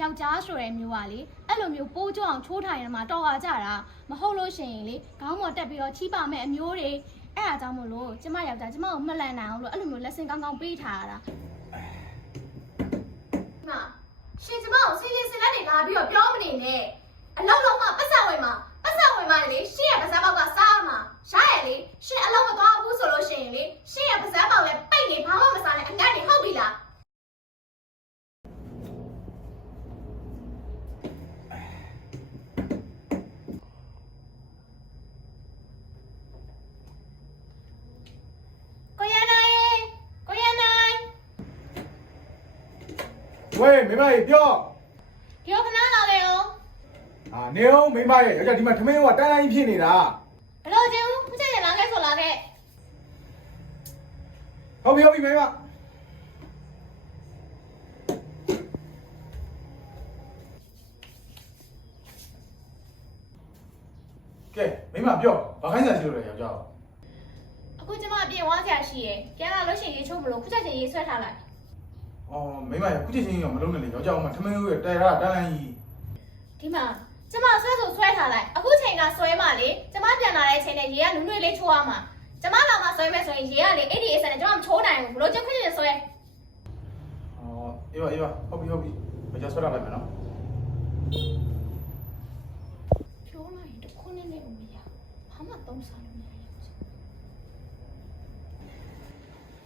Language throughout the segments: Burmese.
ယောက်ျားဆိုတဲ့မျိုးကလေအဲ့လိုမျိုးပိုးကြောအောင်ချိုးထိုင်ရမှာတော်ရကြတာမဟုတ်လို့ရှိရင်လေခေါင်းပေါ်တက်ပြီးတော့ချီးပါမဲ့အမျိုးတွေအဲ့ဒါကြောင့်မို့လို့ကျမယောက်ျားကျမကိုမှတ်လန့်နိုင်အောင်လို့အဲ့လိုမျိုးလက်စင်ကောင်းကောင်းပေးထားရတာမရှင်ကျမကိုစင်စင်လက်တွေလာပြီးတော့ပြောမနေနဲ့အလုံးလုံးမှပတ်စံဝင်မှာလေရှင့်ရဲ့ပါးစပ်ပေါက်ကစားမှာရရဲ့လေရှင့်အလုံးမသွားဘူးဆိုလို့ရှိရင်လေရှင့်ရဲ့ပါးစပ်ပေါက်လည်းပိတ်နေဘာမှမစားနဲ့အငတ်နေဟုတ်ပြီလား喂，妹妹表。ဒီခဏလာလေအောင်啊，你好，妹妹，要叫你们他们我单一片你啦。ဘလို့ကျင်းဦးချက်ချက်လာခဲ့ဆိုလာခဲ့好比妹妹。给，妹妹表，我看一下就了，要叫。အခုကျမအပြင်ဝါးဆရာရှိရယ်ကျန်လာလို့ရှိရင်ရေချိုးမလို့ခုချက်ချင်းရေဆွဲထားလိုက်哦，妹妹，估计今天没弄的，要叫我们他们有带啥单一。ဒီမှာကျမဆွဲဆိုဆွဲထားလိုက်အခုချိန်ကဆွဲမှလေကျမပြန်လာတဲ့အချိန်နဲ့ရေကနုံနွေလေးချိုးအောင်မှာကျမလာမှဆွဲမယ်ဆိုရင်ရေကလေအဲ့ဒီအစနဲ့ကျမမချိုးနိုင်ဘူးဘလို့ကျခွင့်ချင်းဆွဲ哦，အေးပါ，ဟုတ်ပြီ။မကြဆွဲလာလိုက်မယ်နော်။ပြောလိုက်ရင်တခုနဲ့နဲ့မရ။ဘာမှသုံးစားလို့မရဘူး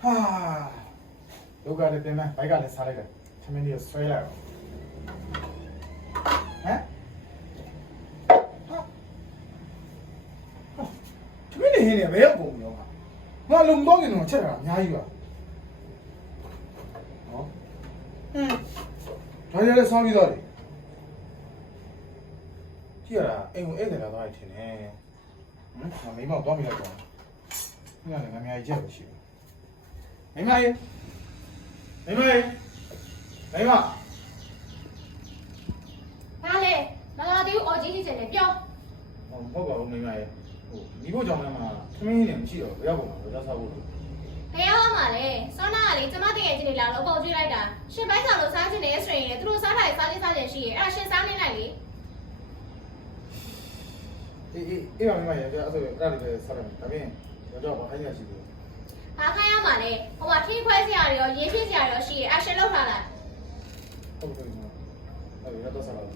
။ဟာ။လောကလည်းပြင်မယ်။ဘိုက်ကလည်းစားလိုက်တယ်။သမင်းကြီးဆွဲလိုက်အောင်။ဟမ်သမင်းနေဘယ်ရောက်ကုန်ရော။ငါလုံတော့ကနေတော့ချက်တာအများကြီးပါ။ဟော။ဒါကြလည်းစားပြီးတော့လေ။ကြည့်ရတာအိမ်ကိုဧည့်သည်လာသွားတယ်ထင်တယ်။ဟမ်။မိမတော့မိလိုက်တော့။ငါလည်းငါအများကြီးချက်ပဲရှိတယ်။မိမရေ။မိမရေ။မိမ။ဘာလဲမလာသေးဘူးအော်ကြီးကြီးချင်တယ်ပြောဟောမဟုတ်ပါဘူးမိမရေဟိုမိဖို့ကြောင့်လည်းမသမင်းနေမရှိတော့ဘယ်ရောက်ကုန်မှာတော့စားဖို့လို့ဘယ်ရောက်မှာလဲစောနာကလေကျမတကယ်ချင်းနေလာလို့အပေါ်ကျွေးလိုက်တာရှင်ပိုင်းဆောင်လို့စားချင်တယ်ဆိုရင်သူတို့စားထားတဲ့စားလေးစားချင်ရှိရဲ့အဲ့ဒါရှင်စားနေလိုက်လေအေးပါမိမရေအဲ့ဒါလေးပဲစားလိုက်ဒါပြင်တော့ဘာခိုင်းရရှိသေးလဲဘာခိုင်းရမှာလဲဟိုမှာထင်းခွဲစရာတွေရောရေဖြည့်စရာတွေရောရှိရဲ့အဲ့ရှင်လောက်ထားလိုက်ဟုတ်ကဲ့မိမအဲ့ဒါတော့စားလိုက်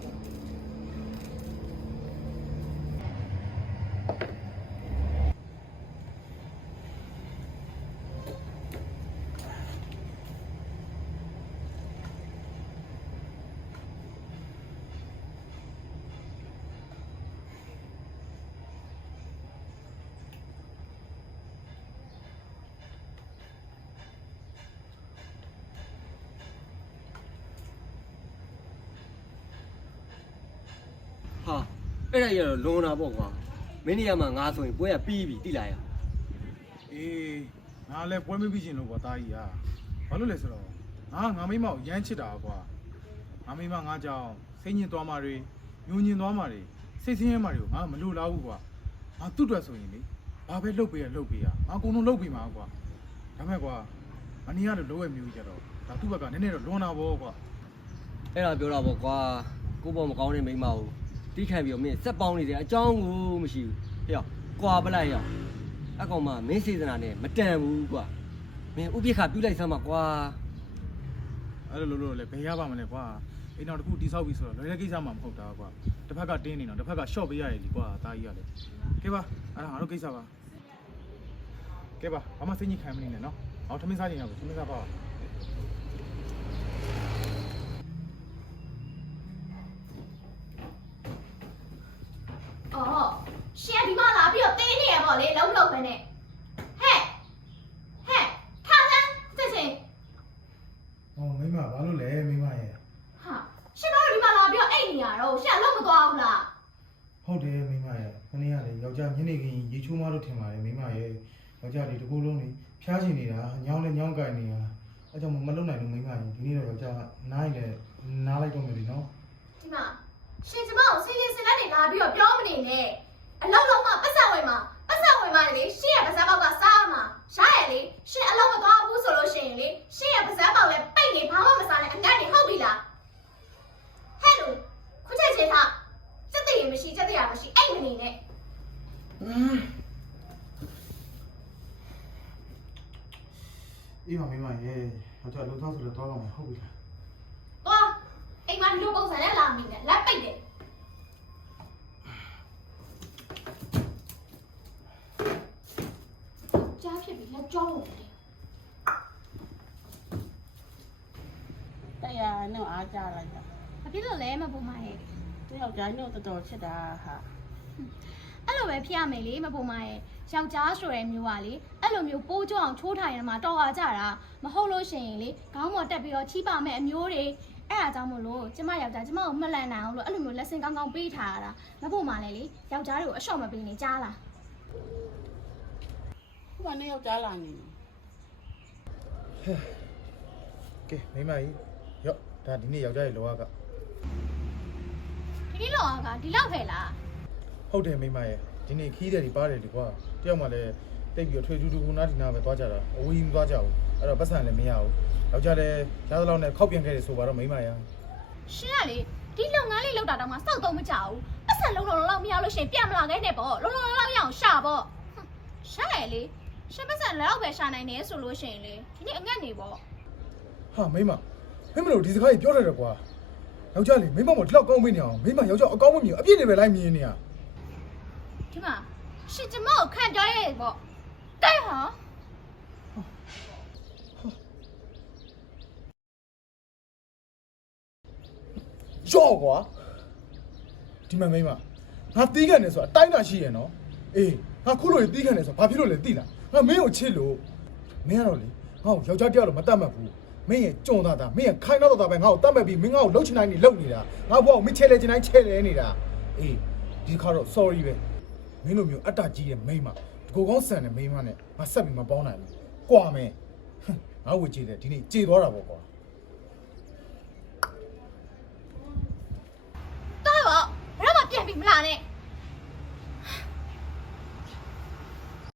ဟာအဲ့ဒါရတော့လွန်တာပေါ့ကွာမင်းနေရာမှာငါဆိုရင်ပွဲကပြီးပြီတိလာရအေးငါလည်းပွဲမပြီးချင်လို့ကွာတာကြီးอ่ะဘာလို့လဲဆိုတော့ငါမိမကိုရမ်းချစ်တာကွာငါမိမငါကြောင့်စိတ်ညစ်သွားမှတွေညှို့ညင်သွားမှတွေစိတ်ဆင်းရဲမှတွေကိုငါမလိုလားဘူးကွာငါသူ့အတွက်ဆိုရင်လေဘာပဲလုပ်ပေးရငါအကုန်လုံးလုပ်ပေးမှာကွာဒါမဲ့ကွာမနီးရလို့လိုရမျိုးကြတော့ဒါသူ့ဘက်ကနည်းနည်းတော့လွန်တာပေါ့ကွာအဲ့ဒါပြောတာပေါ့ကွာကိုပေါ့မကောင်းတဲ့မိန်းမကိုတီးခံပြီးတော့မင်းစက်ပေါင်းနေတယ်အကြောင်းကိုမရှိဘူးဟေ့ကွာပလိုက်ရအကောင်မမင်းစေတနာနဲ့မတန်ဘူးကွာမင်းဥပိ္ပခပြုလိုက်စမ်းပါကွာအဲ့လိုလို့လည်းဘယ်ရပါမလဲကွာအိမ်တော်တစ်ခုတိဆောက်ပြီးဆိုတော့လွယ်တဲ့ကိစ္စမှမဟုတ်တာကွာတစ်ဖက်ကတင်းနေတော့တစ်ဖက်ကရှော့ပေးရတယ်လीကွာတာကြီးကလည်းကဲပါအဲ့ဒါငါတို့ကိစ္စပါကဲပါဘာမှစိတ်ညစ်ခံမနေနဲ့နော်အောင်ထမင်းစားနေရဘူးထမင်းစားပါအော်ရှင်ဒီမှာလာပြီးတော့တင်းနေရပေါ့လေလုံးလုံးပဲနဲ့ဟဲ့ထားစမ်းစစ်စင်ဟောမိမဘာလို့လဲမိမရဲ့ဟာရှင်တို့ဒီမှာလာပြီးတော့အိတ်နေရတော့ရှင်အလုံးမသွားဘူးလားဟုတ်တယ်မိမရဲ့ခဏရလေယောက်ျားညနေခင်းရေချိုးမလို့ထင်ပါတယ်မိမရဲ့ယောက်ျားဒီတစ်ခုလုံးနေဖျားချင်နေတာညောင်းနဲ့ညောင်းကြိုင်နေတာအဲကြောင့်မလုပ်နိုင်လို့မိမရဲ့ဒီနေ့တော့ယောက်ျားနားရင်လည်းနားလိုက်တော့မယ်လीနော်ဒီမှာရှင်ကျမကိုစင်လက်တွေလာပြီးတော့ပြောမနေနဲ့အလုံးလုံးမှပတ်စံဝင်မှာလေရှင့်ရဲ့ပါးစပ်ပေါက်ကစားမှာရရဲ့လေရှင့်အလုံးမသွားဘူးဆိုလို့ရှိရင်လေရှင့်ရဲ့ပါးစပ်ပေါက်လည်းပိတ်နေဘာမှမစားနဲ့အငတ်နေဟုတ်ပြီလား နေနဲ့ အေးပါမိမရဲ့ယောက်ျားလုံသားဆိုတော့သွားတော့မှာဟုတ်ပြီလား သွားအိမ်မှာဒီလိုပုံစံနဲ့လာမိနေလက်ပိတ်တယ်ကြားဖြစ်ပြီးလက်ကြောင်းဝင်တယ် တရားနဲ့အားကြလိုက်တာ ဘာဖြစ်လို့လဲမပူမရဲ့ တယောက်ျားနဲ့တော်တော်ချစ်တာဟာ အဲ့လိုပဲဖြစ်ရမယ်လေမပူမရဲ့ယောက်ျားဆိုတဲ့မျိုးကလေအဲ့လိုမျိုးပိုးကြောအောင်ချိုးထိုင်ရမှာတော်ရကြတာမဟုတ်လို့ရှိရင်လေခေါင်းပေါ်တက်ပြီးတော့ချီးပါမဲ့အမျိုးတွေအဲ့ဒါကြောင့်မို့လို့ကျမယောက်ျားကျမကိုမှတ်လန့်နိုင်အောင်လို့အဲ့လိုမျိုးလက်စင်ကောင်းကောင်းပေးထားရတာမပူမလည်းလေယောက်ျားတွေကိုအလျှော့မပေးနေကြားလား ခုမှနဲ့ယောက်ျားလာနေ ကဲမိမကြီးရော့ဒါဒီနေ့ယောက်ျားရဲ့လောက ဒီလိုကဒီလောက်ခဲ့လား ဟုတ်တယ်မိမရဲ့ဒီနေ့ခီးတယ်ဒီပါတယ်ဒီကွာတယောက်မှလည်းတိတ်ပြီးထွေထူးထူးခုနားဒီနာပဲသွားကြတာအဝေးမသွားကြဘူးအဲ့တော့ပတ်စံလည်းမရဘူးယောက်ျားလည်းရသလောက်နဲ့ခောက်ပြန်ခဲ့တယ်ဆိုပါတော့မိမရ ရှင်ကလေဒီလုပ်ငန်းလေးလောက်တာတော့မှစောက်တော့မကြဘူးပတ်စံလုံးလုံးလောက်မရလို့ရှင်ပြန်မလာခဲ့နဲ့ပေါ့လုံးလုံးလောက်ရအောင်ရှာပေါ့ရှာရလေရှင်ပတ်စံလောက်ပဲရှာနိုင်တယ်ဆိုလို့ရှင်လေဒီနေ့အငတ်နေပေါ့ ဟာမိမလို့ဒီစကားကြီးပြောရတယ်ကွာယောက်ျားလေမိမမို့ဒီလောက်ကောင်းမင်းနေအောင်မိမယောက်ျားအကောင်းမမြင်အပြည့်နေပဲလိုက်မြင်နေရ ဒီမှာရှင်ကျမကိုခံကြရဲပေါ့တဲ့ဟာ ရော့ကွာဒီမှာမိမငါတီးခံနေဆိုတာအတိုင်းတာရှိရနော်အေးငါခုလိုတီးခံနေဆိုဘာဖြစ်လို့လဲသိလားငါမင်းကိုချစ်လို့မင်းကတော့လေငါ့ကိုယောက်ျားတယောက်တော့မတတ်မှတ်ဘူးမင်းရဲ့ကြုံသားမင်းရဲ့ခိုင်တော့တာပဲငါ့ကိုတတ်မှတ်ပြီးမင်းငါ့ကိုလှုပ်ချင်တိုင်းနေလှုပ်နေတာငါ့ဘဝကိုမင်းချဲလဲချင်တိုင်းချဲလဲနေတာအေးဒီခါတော့ sorry ပဲမင်းလိုမျိုးအတ္တကြီးတဲ့မိန်းမဒီကိုကောင်းဆန်တဲ့မိန်းမနဲ့ငါဆက်ပြီးမပေါင်းနိုင်ဘူးကွာမင်းငါ့ဝေကြည့်တယ်ဒီနေ့ကြေသွားတာပေါ့ကွာ